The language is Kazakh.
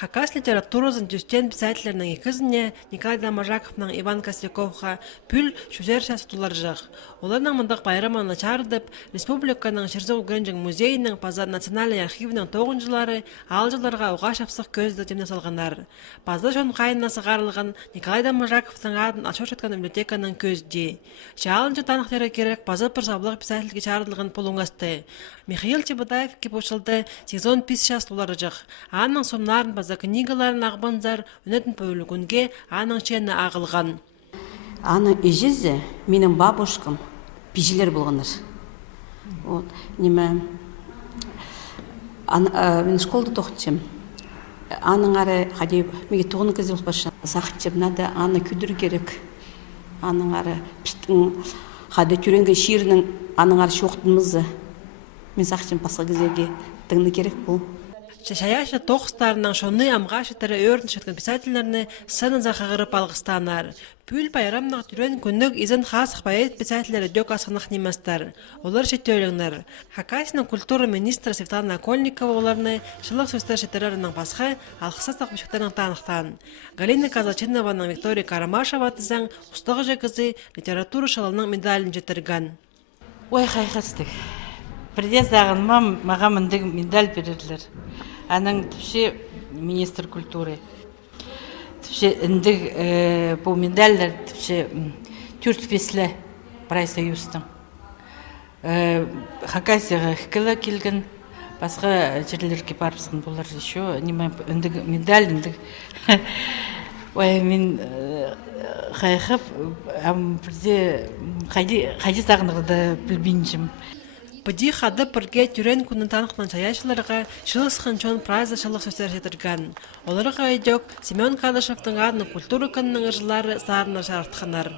Хакас литературасын түстен писательлерінің екізіне Николай Дамажаковның Иван Косляковға пүл шүзерші сутулар жақ. Оларның мұндақ байраманы чардып, республиканың Шерзоу Гөнжің музейінің Паза национальный архивінің 9 жылары ал жыларға уға шапсық көзді темне салғанар. Паза жон қайынна сығарылған Николай Дамажаковтың адын ашош еткен библиотеканың көзде. Шағалыншы танықтары керек Паза бір саблық писательге чардылған полуңасты. Михаил Чебадаев кепошылды сезон пис шастулары жақ. Аның сомнарын база книгаларын ағбанзар үнетін пөйлігінге аның чені ағылған. Аның ежізі менің бабушкам пижілер болғаныр. Мен школды тоқтычым. Аның ары қадей меге тоғыны көзі болпашы. Сақытчым, нады аны күдір керек. Аның ары піштің қады түренге шиірінің аның ары шоқтымызы. Мен сақытчым пасқа кезеге тыңды керек бұл. Шашаяшы тоқыстарының шоны амғашы тірі өрін шеткен писательлеріні сынын зақығырып алғыстанар. Пүл байрамнақ түрен күннік изін қасық байет писательлері дөк асқынық немастар. Олар шеттеуліңнер. Хакасының культура министрі Светлана Окольникова оларыны шылық сөстер шеттерерінің басқа алқысастық бішіктерінің танықтан. Галина Казачинованың Виктория Карамашева тізің ұстығы жекізі литература шылының медалін жетірген. Ой, қайқастық. Бірде зағылмам маға міндік медаль берерлер. Аның түпше министр культуры. Түпше індік бұл медальлер түпше түртпеслі Брай Союзтың. Хакасияға хікілі келген, басқа жерлерге барыпсың болар еще. Індік медаль, індік. Ой, мен қайқып, бірде қайды зағынырды білбейіншім. Бұди қады бірге түрен күнін танықтан чаяшыларға шылысқын чон прайза шылық сөстер жетірген. Оларға айдек Семен Кадышевтың адының культура күнінің жылары сарына шарықтықанар.